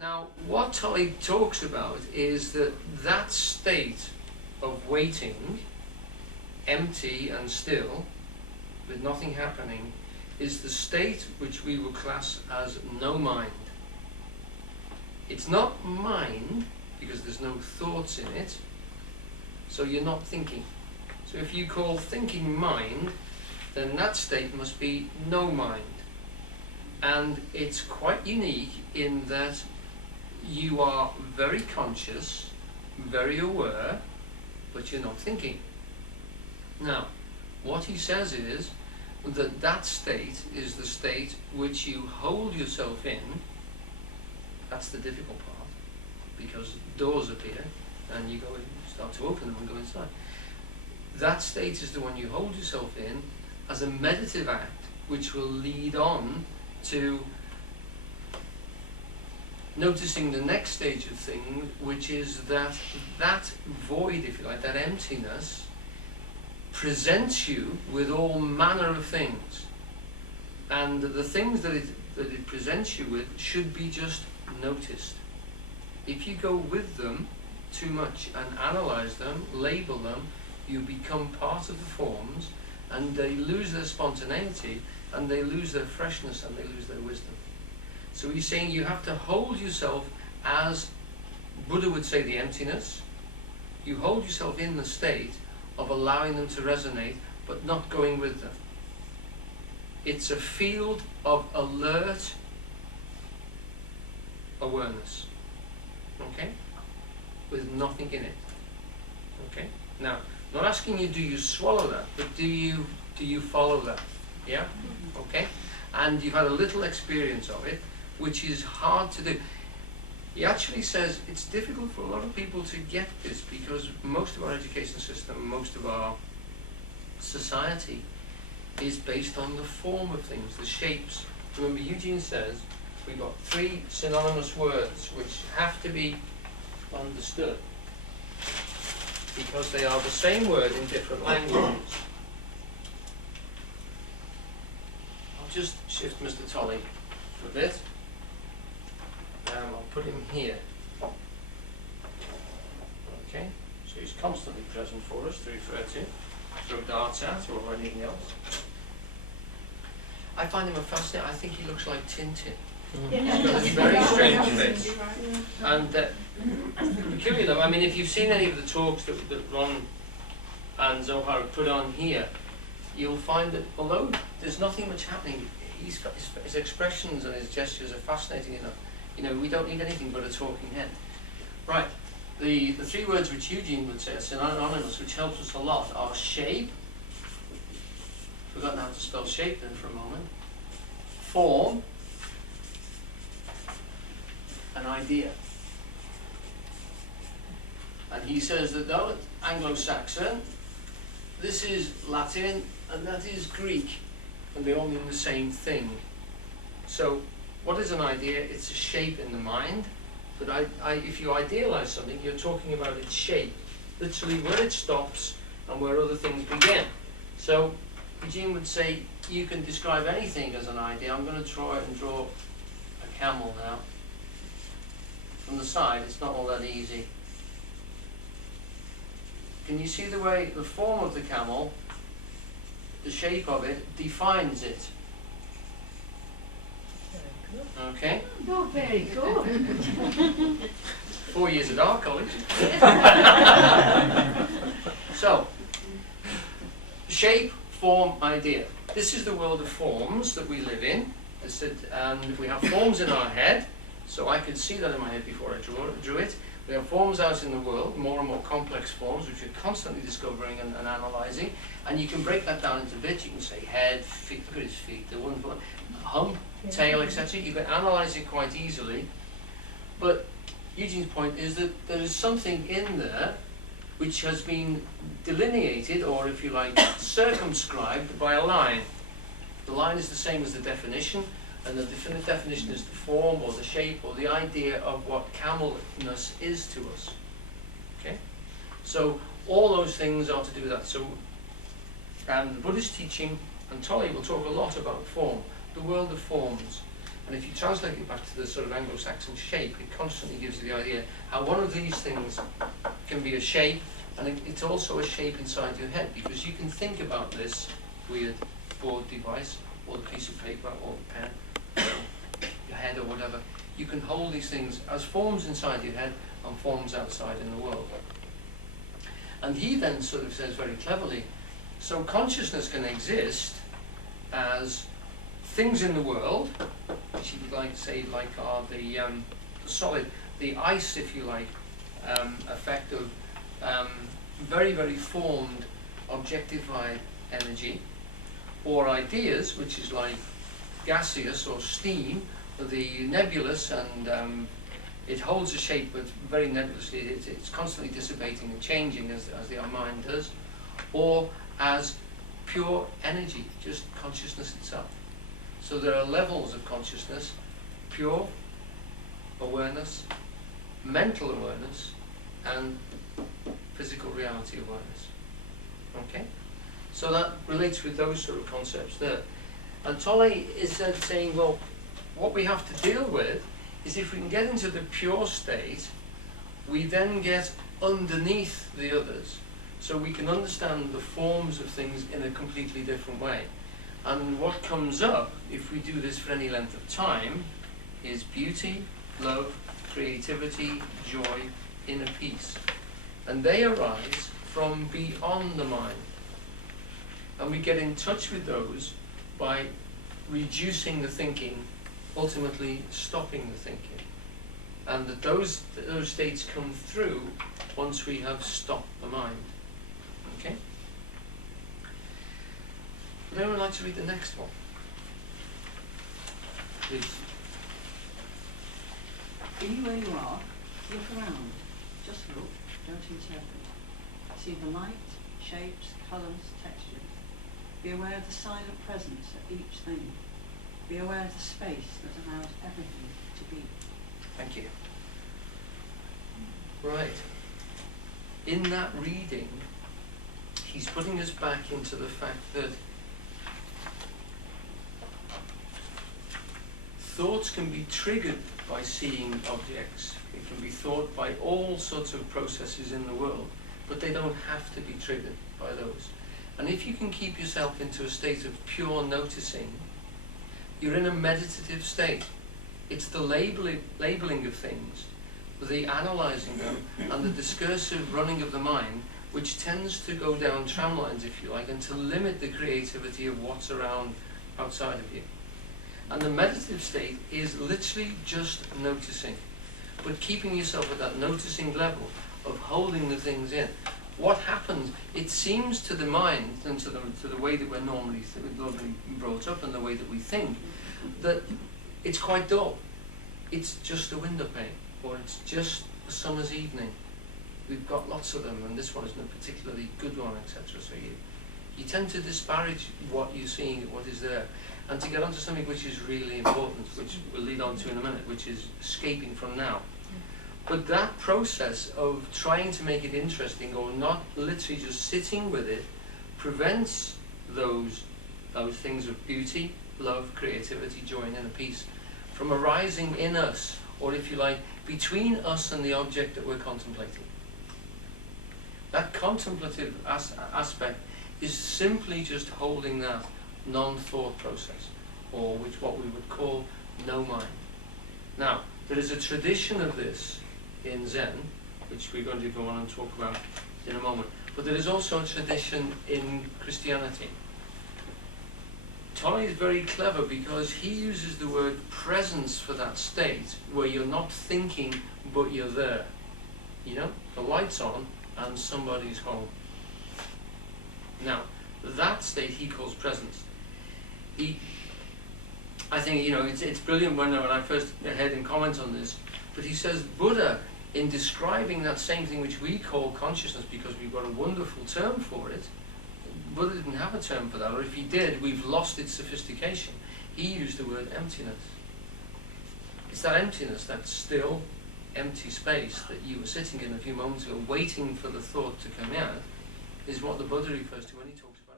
Now, what Tolle talks about is that state of waiting, empty and still, with nothing happening, is the state which we will class as no mind. It's not mind because there's no thoughts in it, so you're not thinking. So if you call thinking mind, then that state must be no mind. And it's quite unique in that you are very conscious, very aware, but you're not thinking. Now, what he says is that that state is the state which you hold yourself in. That's the difficult part, because doors appear and you go and start to open them and go inside. That state is the one you hold yourself in as a meditative act, which will lead on to noticing the next stage of things, which is that void, if you like, that emptiness, presents you with all manner of things. And the things that it presents you with should be just noticed. If you go with them too much and analyze them, label them, you become part of the forms, and they lose their spontaneity, and they lose their freshness, and they lose their wisdom. So he's saying you have to hold yourself as Buddha would say the emptiness. You hold yourself in the state of allowing them to resonate, but not going with them. It's a field of alert awareness, okay, with nothing in it. Okay. Now, not asking you do you swallow that, but do you follow that? Yeah. Okay. And you've had a little experience of it, which is hard to do. He actually says it's difficult for a lot of people to get this because most of our education system, most of our society is based on the form of things, the shapes. Remember, Eugene says we've got 3 synonymous words which have to be understood because they are the same word in different languages. I'll just shift Mr. Tolle for a bit. I'll put him here. Okay, so he's constantly present for us to refer to, throw darts at or anything else. I find him a fascinating. I think he looks like Tintin. He's got a very strange face. And peculiar though, I mean, if you've seen any of the talks that Ron and Zohar have put on here, you'll find that although there's nothing much happening, he's got his expressions and his gestures are fascinating enough. You know, we don't need anything but a talking head. Right, the 3 words which Eugene would say are synonymous, which helps us a lot, are shape. Forgotten how to spell shape then for a moment. Form. An idea. And he says that though it's Anglo-Saxon, this is Latin and that is Greek, and they all mean the same thing. So what is an idea? It's a shape in the mind, but if you idealize something, you're talking about its shape, literally where it stops and where other things begin. So Eugene would say you can describe anything as an idea. I'm going to try and draw a camel now. From the side, it's not all that easy. Can you see the way the form of the camel, the shape of it, defines it? Okay. Oh, very good. 4 years at art college. So, shape, form, idea. This is the world of forms that we live in. And we have forms in our head. So I could see that in my head before I drew it. We have forms out in the world, more and more complex forms, which we're constantly discovering and analysing. And you can break that down into bits. You can say head, feet, look at his feet, the wonderful hump, tail, etc. You can analyse it quite easily. But Eugene's point is that there is something in there which has been delineated, or if you like, circumscribed by a line. The line is the same as the definition. And the definite definition is the form or the shape or the idea of what camelness is to us. Okay? So all those things are to do with that. So the Buddhist teaching, and Tolle will talk a lot about form, the world of forms. And if you translate it back to the sort of Anglo-Saxon shape, it constantly gives you the idea how one of these things can be a shape, and it's also a shape inside your head, because you can think about this weird board device, or the piece of paper, or the pen, your head or whatever. You can hold these things as forms inside your head and forms outside in the world. And he then sort of says very cleverly, so consciousness can exist as things in the world, which you like say like are the solid, the ice, if you like, effect of very, very formed, objectified energy, or ideas, which is like gaseous or steam, the nebulous, and it holds a shape but very nebulously, it's constantly dissipating and changing as our mind does, or as pure energy, just consciousness itself. So there are levels of consciousness: pure awareness, mental awareness, and physical reality awareness. Okay? So that relates with those sort of concepts there. And Tolle is then saying, well, what we have to deal with is if we can get into the pure state, we then get underneath the others, so we can understand the forms of things in a completely different way. And what comes up, if we do this for any length of time, is beauty, love, creativity, joy, inner peace. And they arise from beyond the mind. And we get in touch with those by reducing the thinking, ultimately stopping the thinking. And that those states come through once we have stopped the mind. Okay? Would anyone like to read the next one? Please. Be where you are, look around, just look, don't interpret. See the light, shapes, colours, textures. Be aware of the silent presence of each thing. Be aware of the space that allows everything to be. Thank you. Right. In that reading, he's putting us back into the fact that thoughts can be triggered by seeing objects. It can be thought by all sorts of processes in the world, but they don't have to be triggered by those. And if you can keep yourself into a state of pure noticing, you're in a meditative state. It's the labeling of things, the analysing them, and the discursive running of the mind, which tends to go down tramlines, if you like, and to limit the creativity of what's around outside of you. And the meditative state is literally just noticing, but keeping yourself at that noticing level of holding the things in. What happens, it seems to the mind and to the way that we're normally brought up and the way that we think, that it's quite dull. It's just a window pane, or it's just a summer's evening. We've got lots of them, and this one isn't a particularly good one, etc. So you tend to disparage what you're seeing, what is there, and to get onto something which is really important, which we'll lead on to in a minute, which is escaping from now. But that process of trying to make it interesting, or not literally just sitting with it, prevents those things of beauty, love, creativity, joy, and inner peace from arising in us, or if you like, between us and the object that we're contemplating. That contemplative aspect is simply just holding that non-thought process, or what we would call no mind. Now, there is a tradition of this in Zen, which we're going to go on and talk about in a moment, but there is also a tradition in Christianity. Tolle is very clever because he uses the word presence for that state where you're not thinking but you're there. You know, the light's on and somebody's home. Now, that state he calls presence. I think, you know, it's brilliant when I first heard him comment on this, but he says Buddha, in describing that same thing which we call consciousness, because we've got a wonderful term for it, Buddha didn't have a term for that, or if he did, we've lost its sophistication. He used the word emptiness. It's that emptiness, that still, empty space that you were sitting in a few moments ago, waiting for the thought to come out, is what the Buddha refers to when he talks about